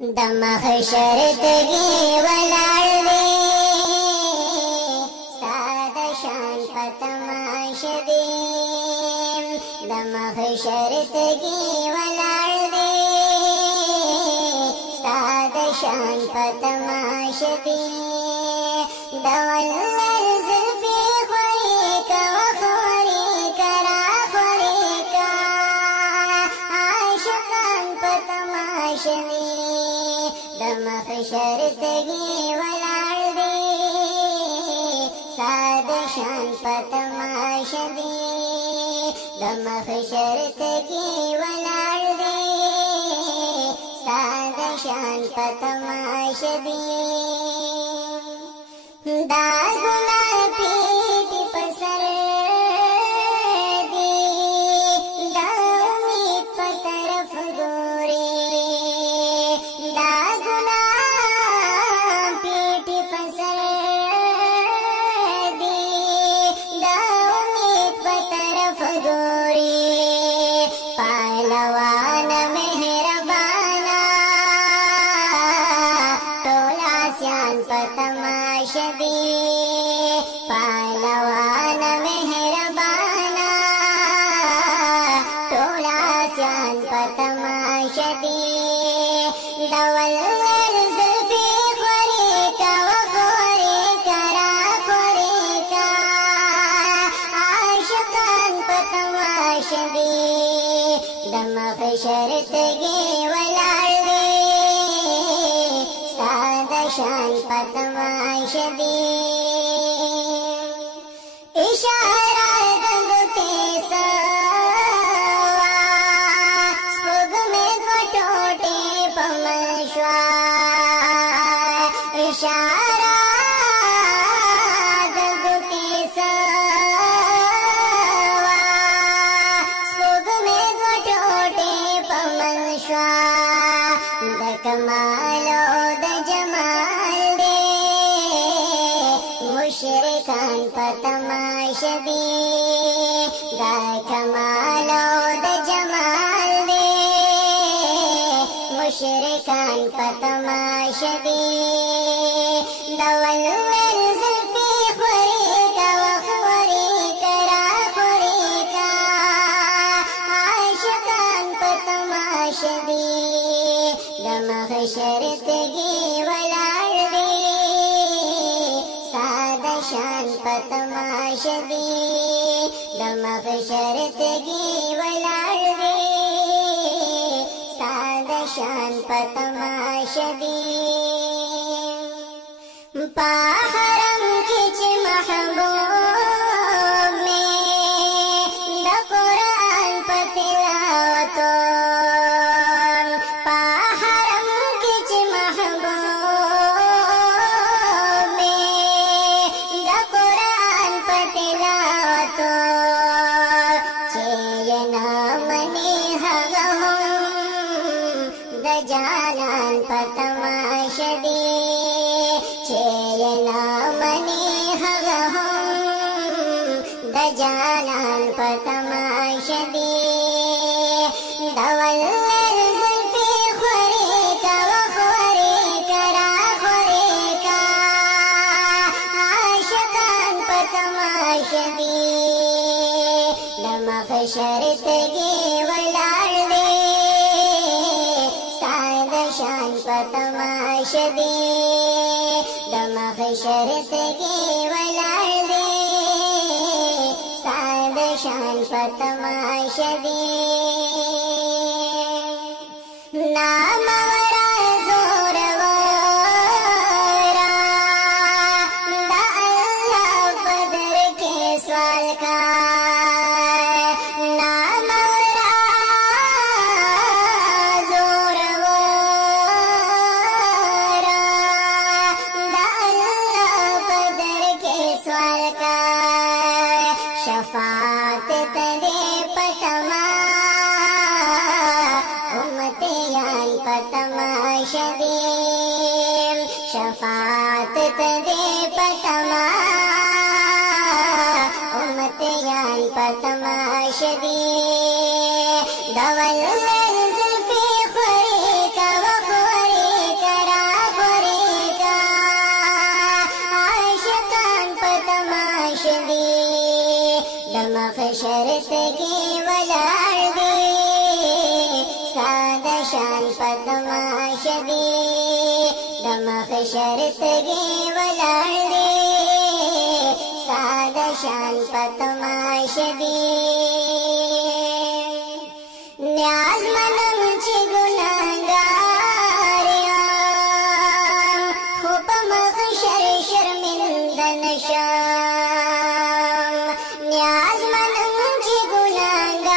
دمحشر تگی ولاړ دی ستا د شان په تماشه دی دمحشر تگی ولاړ دی ستا د شان په تماشه دی د ولر زلفې خوری کا وخوري کرا خوري کا عاشقان په تماشه دی دمحشر تگی ولاړ دی ستا د شان په تماشه دی دمحشر تگی ولاړ دی ستا د شان په تماشه دی دا ګلاب پیټي په سر دی دا امید په طرف ګوري دا ګلاب پیټي په سر دی دا امید په طرف ګوري پهلوان مهربانا ټول آسیان په تماشه دی پهلوان مهربانا ټول آسیان په تماشه دی د ولر زلفې خوري کا وخوري کرا خوري کا عاشقان په تماشه دی دمحشر تگی ولاړ دی ستا د شان په تماشه دی اشاره د ګوتې سوا سپوږمۍ دوه ټوټې په من شوه اشاره د ګوتې سوا سپوږمۍ دوه ټوټې په من شوه د کمال او د جمال دی مشرکان په تماشه دی د کمال او د جمال دی مشرکان په تماشه دی د ولر زلفې خوري کا وخوري کرا خوري کا عاشقان په تماشه دی دمحشر تگی ولاړ دی ستا د شان په تماشه دی دمحشر تگی ولاړ دی ستا د شان په تماشه دی په حرم کې چې محبوب مې د قرآن په تلاوتو جانان په تماشه دی چې نه مني هغه هم د جانان په تماشه دی د ولر زلفې خوري کا وخوري کرا خوري کا عاشقان په تماشه دی دمحشر تگی ولاړ دی شان په تماشه دی دمحشر تگی ولاړ دی ستا د شان په تماشه دی نامورا زورورا د الله په در کې سوال کا شفاعت تدے پتما امتیان پتماشه دی شفاعت تدے پتما امتیان پتماشه دی د ولر زلفې خوري کا وخوري सादा शान पतमाश दे दमखशर तगे वलाड़ दे सादा शान पतमाश दे न्याज मनम ची गुनाहगार खुप मखशर शर्मिंदन शाम न्याज मनम ची गुनाहगार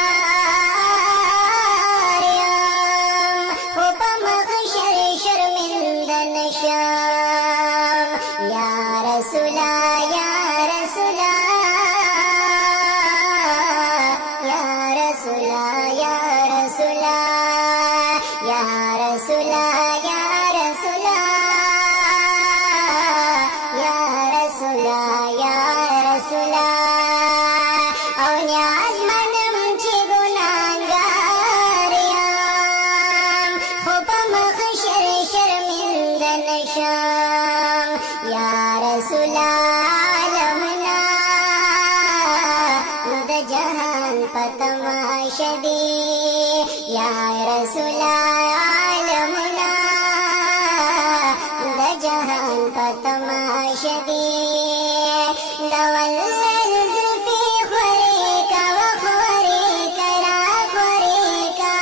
खुप मखशर शर्मिंदन शाम या रसूला या रसूला या रसूला या रसूला या रसूला या रसूला या रसूला या रसूला औ न्याज मनम ची गुनाहगार खुप मखशर शर्मिंदन शाम या रसूला आलमना द जहान पतमाश दे या रसूला आलमना द जहान पतमाश दे दवल्लल जुल्फी ख्वरे का व ख्वरे करा ख्वरे का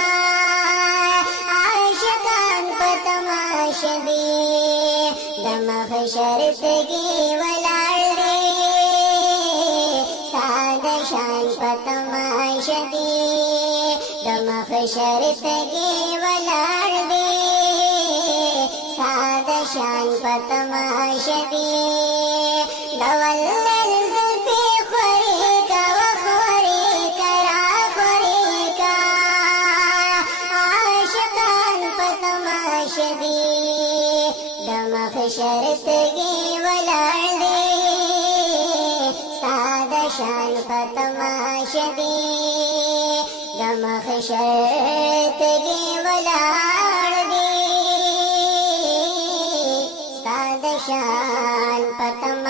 आशिकान पतमाश दे दमखशर तगे वलाड़ दे सादा शान पतमाश दे दमखशर तगे वलाड़ दे सादा शान पतमाश दे दवल्लल जुल्फी ख्वरे का व ख्वरे करा ख्वरे का आशिकान पतमाश दे दमखशर तगे वलाड़ दे सादा शान पतमाश दे दमखशर तगे वलाड़ दे सादा शान पतमाश